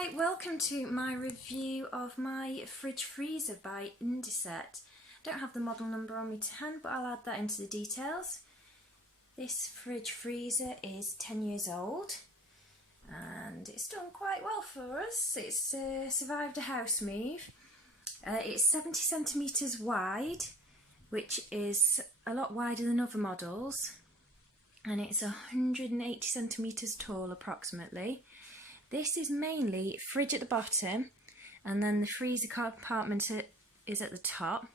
Hi, welcome to my review of my fridge freezer by Indesit. I don't have the model number on me to hand, but I'll add that into the details. This fridge freezer is 10 years old and it's done quite well for us. It's survived a house move. It's 70 centimetres wide, which is a lot wider than other models, and it's 180 centimetres tall approximately. This is mainly fridge at the bottom, and then the freezer compartment is at the top.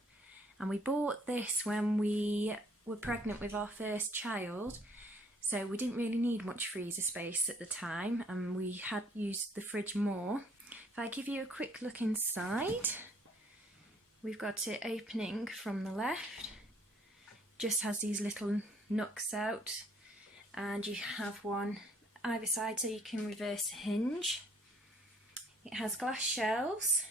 And we bought this when we were pregnant with our first child, so we didn't really need much freezer space at the time, and we had used the fridge more. If I give you a quick look inside, we've got it opening from the left. Just has these little nooks out, and you have one either side so you can reverse the hinge. It has glass shelves,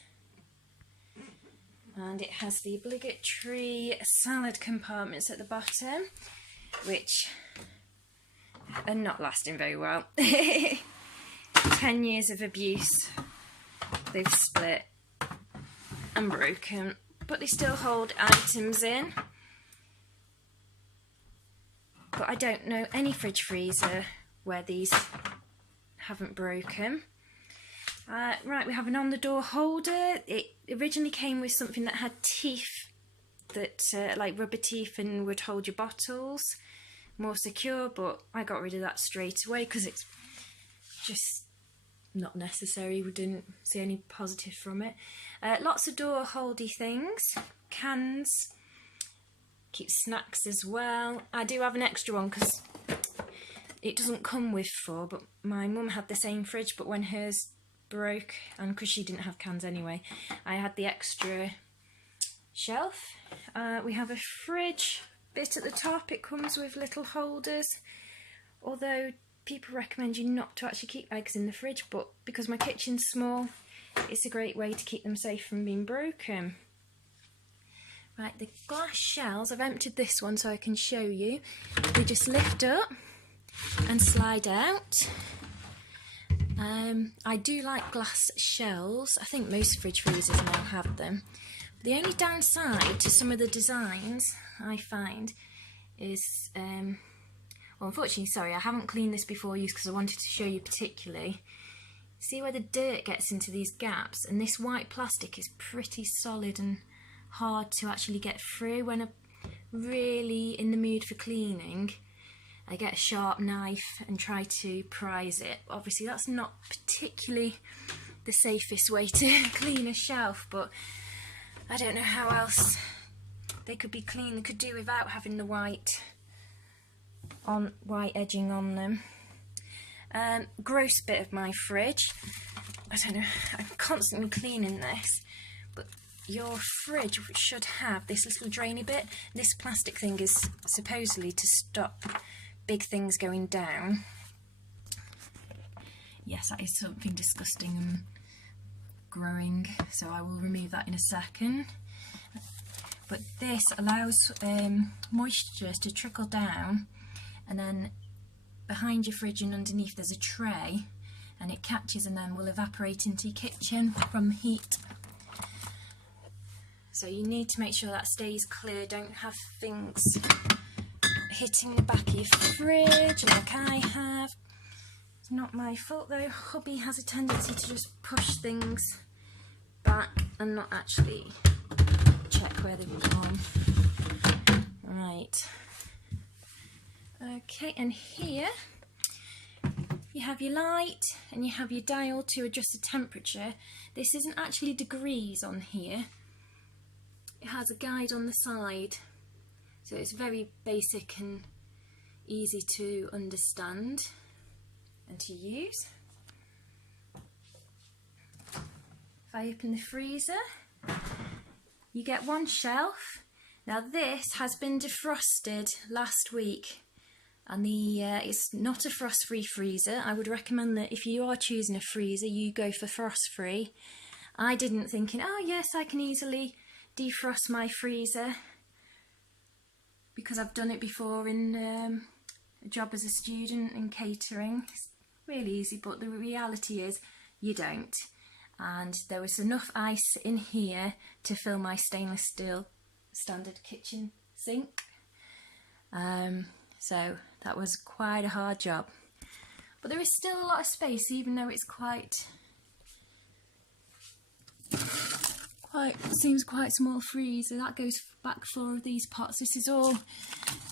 and it has the obligatory salad compartments at the bottom, which are not lasting very well. 10 years of abuse, they've split and broken, but they still hold items in. But I don't know any fridge freezer where these haven't broken. Right, we have an on the door holder. It originally came with something that had teeth, that like rubber teeth, and would hold your bottles more secure, but I got rid of that straight away because it's just not necessary. We didn't see any positive from it. Lots of door holdy things, cans, keep snacks as well. I do have an extra one because it doesn't come with 4, but my mum had the same fridge, but when hers broke, and because she didn't have cans anyway, I had the extra shelf. We have a fridge bit at the top. It comes with little holders, although people recommend you not to actually keep eggs in the fridge, but because my kitchen's small, it's a great way to keep them safe from being broken. Right, the glass shells, I've emptied this one so I can show you. They just lift up and slide out. I do like glass shells. I think most fridge freezers now have them. The only downside to some of the designs I find is, well, unfortunately, sorry, I haven't cleaned this before use because I wanted to show you particularly. See where the dirt gets into these gaps, and this white plastic is pretty solid and hard to actually get through. When I'm really in the mood for cleaning, I get a sharp knife and try to prise it. Obviously that's not particularly the safest way to clean a shelf, but I don't know how else they could be cleaned. They could do without having the white edging on them. Gross bit of my fridge. I don't know, I'm constantly cleaning this, but your fridge should have this little drainy bit. This plastic thing is supposedly to stop big things going down. Yes, that is something disgusting and growing, so I will remove that in a second. But this allows moisture to trickle down, and then behind your fridge and underneath there's a tray, and it catches and then will evaporate into your kitchen from heat. So you need to make sure that stays clear. Don't have things hitting the back of your fridge like I have. It's not my fault though. Hubby has a tendency to just push things back and not actually check where they've gone. Right. Okay, and here you have your light and you have your dial to adjust the temperature. This isn't actually degrees on here. It has a guide on the side, so it's very basic and easy to understand and to use. If I open the freezer, you get one shelf. Now this has been defrosted last week, and it's not a frost-free freezer. I would recommend that if you are choosing a freezer, you go for frost-free. I didn't, thinking, oh yes, I can easily defrost my freezer, because I've done it before in a job as a student in catering. It's really easy, but the reality is you don't. And there was enough ice in here to fill my stainless steel standard kitchen sink. So that was quite a hard job. But there is still a lot of space, even though it's seems quite small freezer. That goes back 4 of these pots. This is all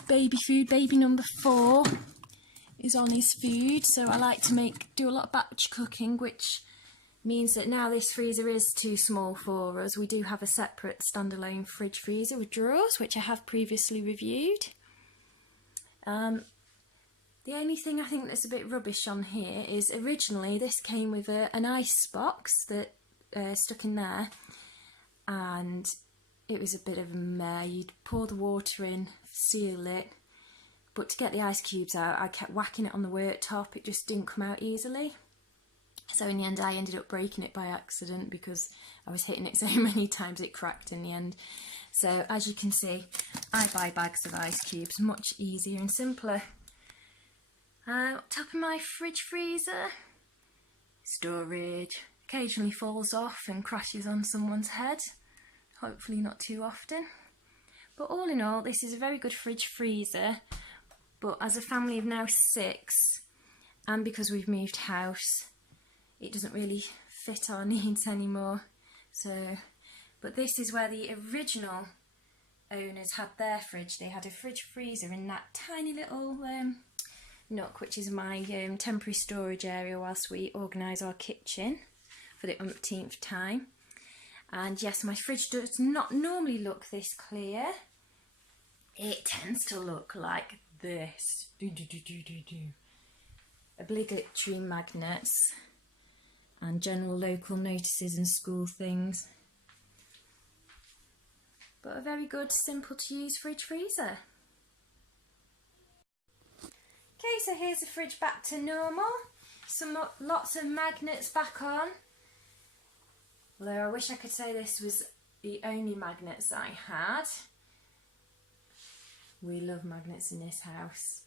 baby food. Baby number 4 is on his food, so I like to do a lot of batch cooking, which means that now this freezer is too small for us. We do have a separate standalone fridge freezer with drawers, which I have previously reviewed. The only thing I think that's a bit rubbish on here is originally this came with an ice box that stuck in there, and it was a bit of a mare. You'd pour the water in, seal it, but to get the ice cubes out I kept whacking it on the worktop. It just didn't come out easily. So in the end I ended up breaking it by accident because I was hitting it so many times it cracked in the end. So as you can see, I buy bags of ice cubes, much easier and simpler. Top of my fridge freezer, storage, occasionally falls off and crashes on someone's head, hopefully not too often. But all in all, this is a very good fridge freezer, but as a family of now 6, and because we've moved house, it doesn't really fit our needs anymore. So, but this is where the original owners had their fridge. They had a fridge freezer in that tiny little nook, which is my temporary storage area whilst we organise our kitchen for the umpteenth time. And yes, my fridge does not normally look this clear. It tends to look like this. Obligatory magnets and general local notices and school things. But a very good, simple to use fridge freezer. Okay, so here's the fridge back to normal. Lots of magnets back on. Although I wish I could say this was the only magnets that I had. We love magnets in this house.